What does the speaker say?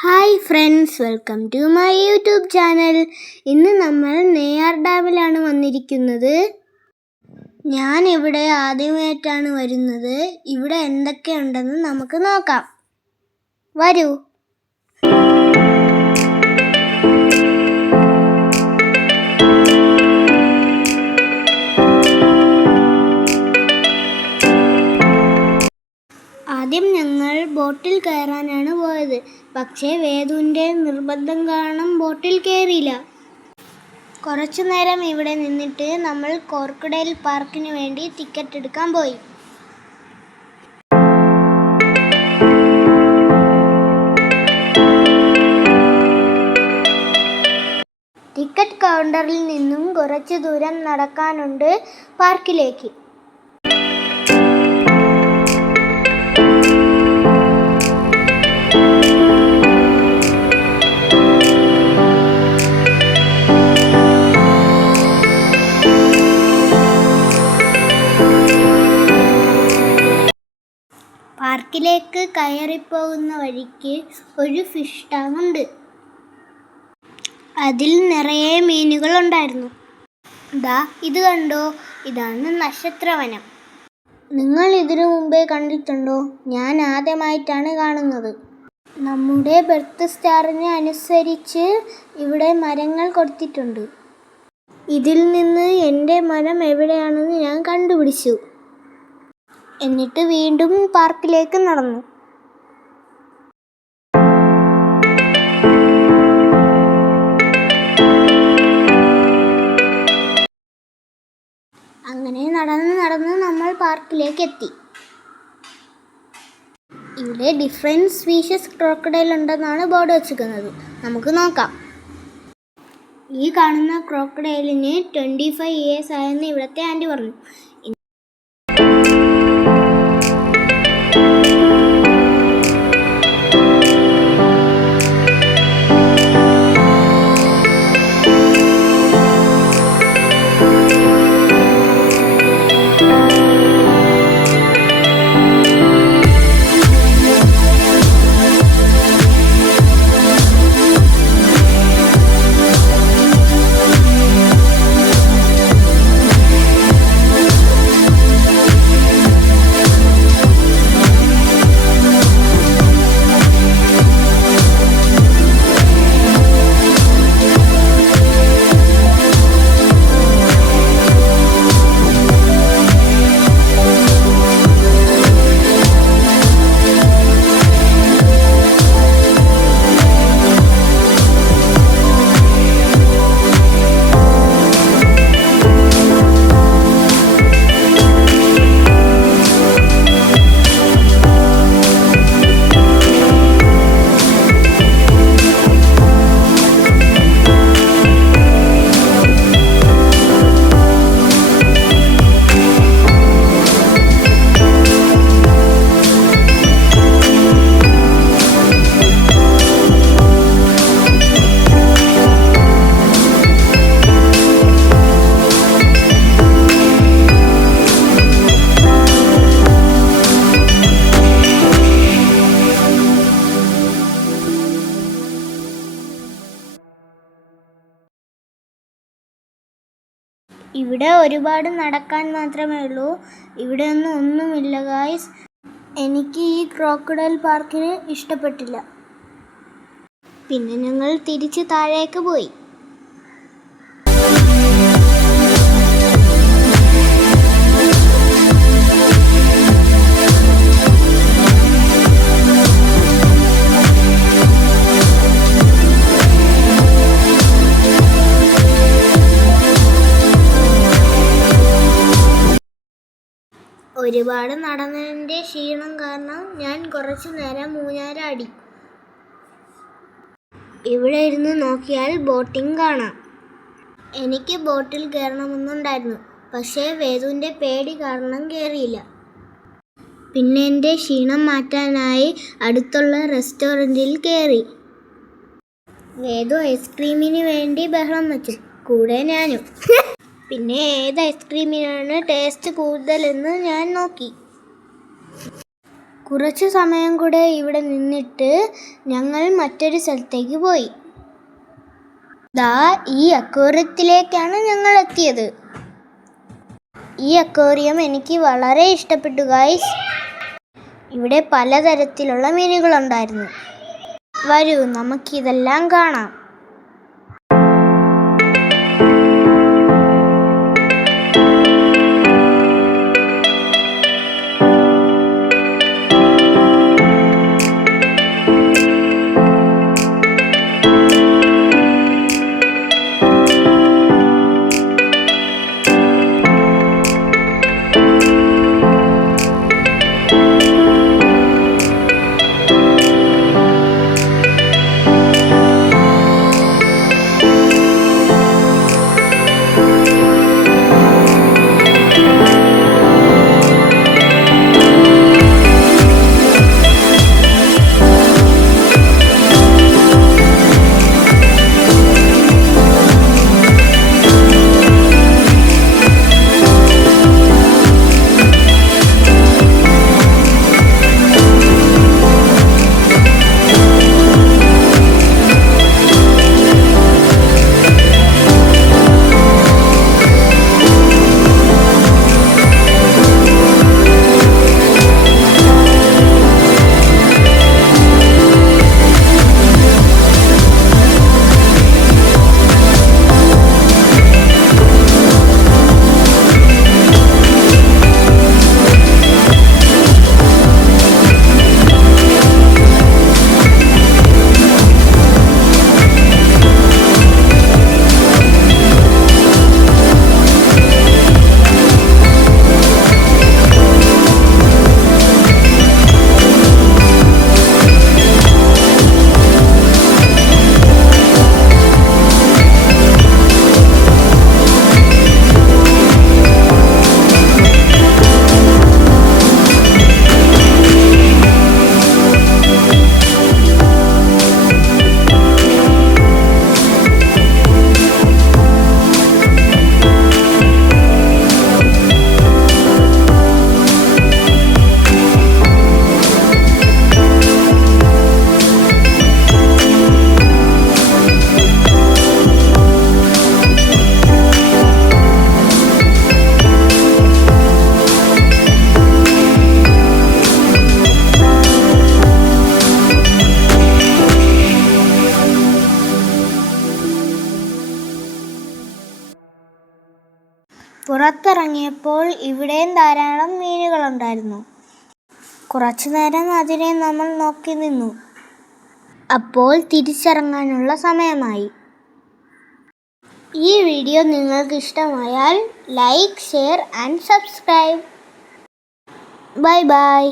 Hi friends, welcome to my YouTube channel. ഇന്ന് നമ്മൾ നെയ്യാർ ഡാമിലാണ് വന്നിരിക്കുന്നത്. ഞാൻ ഇവിടെ ആദ്യമായിട്ടാണ് വരുന്നത്. ഇവിടെ എന്തൊക്കെയുണ്ടെന്ന് നമുക്ക് നോക്കാം. വരൂ. ആദ്യം ഞങ്ങൾ ബോട്ടിൽ കയറാനാണ് പോയത്. പക്ഷേ വേദുവിൻ്റെ നിർബന്ധം കാരണം ബോട്ടിൽ കയറിയില്ല. കുറച്ചു നേരം ഇവിടെ നിന്നിട്ട് നമ്മൾ ക്രോക്കഡൈൽ പാർക്കിന് വേണ്ടി ടിക്കറ്റ് എടുക്കാൻ പോയി. ടിക്കറ്റ് കൗണ്ടറിൽ നിന്നും കുറച്ച് ദൂരം നടക്കാനുണ്ട് പാർക്കിലേക്ക്. പാർക്കിലേക്ക് കയറിപ്പോകുന്ന വഴിക്ക് ഒരു ഫിഷ് ടാങ്ക് ഉണ്ട്. അതിൽ നിറയെ മീനുകളുണ്ടായിരുന്നു. ഇത് കണ്ടോ, ഇതാണ് നക്ഷത്രവനം. നിങ്ങൾ ഇതിനു മുമ്പേ കണ്ടിട്ടുണ്ടോ? ഞാൻ ആദ്യമായിട്ടാണ് കാണുന്നത്. നമ്മുടെ ബർത്ത് സ്റ്റാറിന് അനുസരിച്ച് ഇവിടെ മരങ്ങൾ കൊടുത്തിട്ടുണ്ട്. ഇതിൽ നിന്ന് എൻ്റെ മരം എവിടെയാണെന്ന് ഞാൻ കണ്ടുപിടിച്ചു. എന്നിട്ട് വീണ്ടും പാർക്കിലേക്ക് നടന്നു. അങ്ങനെ നടന്ന് നമ്മൾ പാർക്കിലേക്ക് എത്തി. ഇവിടെ ഡിഫറെൻറ്റ് സ്പീഷീസ് ക്രോക്കഡൈൽ ഉണ്ടെന്നാണ് ബോർഡ് വെച്ചിരിക്കുന്നത്. നമുക്ക് നോക്കാം. ഈ കാണുന്ന ക്രോക്കഡൈലിന് 25 years ആയെന്ന് ഇവിടുത്തെ ആൻറ്റി പറഞ്ഞു. ഇവിടെ ഒരുപാട് നടക്കാൻ മാത്രമേ ഉള്ളൂ. ഇവിടെ ഒന്നുമില്ല ഗായ്സ്. എനിക്ക് ഈ ക്രോക്കഡൈൽ പാർക്കിന് ഇഷ്ടപ്പെട്ടില്ല. പിന്നെ ഞങ്ങൾ തിരിച്ച് താഴേക്ക് പോയി. ഒരുപാട് നടന്നതിൻ്റെ ക്ഷീണം കാരണം ഞാൻ കുറച്ചു നേരം ഊഞ്ഞാലാടി. ഇവിടെ ഇരുന്ന് നോക്കിയാൽ ബോട്ടിംഗ് കാണാം. എനിക്ക് ബോട്ടിൽ കയറണമെന്നുണ്ടായിരുന്നു. പക്ഷേ വേദുവിൻ്റെ പേടി കാരണം കയറിയില്ല. പിന്നെ എൻ്റെ ക്ഷീണം മാറ്റാനായി അടുത്തുള്ള റെസ്റ്റോറൻറ്റിൽ കയറി. വേദു ഐസ്ക്രീമിന് വേണ്ടി ബഹളം വെച്ചു, കൂടെ ഞാനും. പിന്നെ ഏത് ഐസ്ക്രീമിനാണ് ടേസ്റ്റ് കൂടുതലെന്ന് ഞാൻ നോക്കി. കുറച്ച് സമയം കൂടെ ഇവിടെ നിന്നിട്ട് ഞങ്ങൾ മറ്റൊരു സ്ഥലത്തേക്ക് പോയി. ദാ ഈ അക്വേറിയത്തിലേക്കാണ് ഞങ്ങൾ എത്തിയത്. ഈ അക്വേറിയം എനിക്ക് വളരെ ഇഷ്ടപ്പെട്ടു ഗൈസ്. ഇവിടെ പലതരത്തിലുള്ള മീനുകളുണ്ടായിരുന്നു. വരൂ, നമുക്കിതെല്ലാം കാണാം. പുറത്തിറങ്ങിയപ്പോൾ ഇവിടെയും ധാരാളം മീനുകളുണ്ടായിരുന്നു. കുറച്ചു നേരം അതിനെ നമ്മൾ നോക്കി നിന്നു. അപ്പോൾ തിരിച്ചിറങ്ങാനുള്ള സമയമായി. ഈ വീഡിയോ നിങ്ങൾക്ക് ഇഷ്ടമായാൽ like, share and subscribe. Bye bye.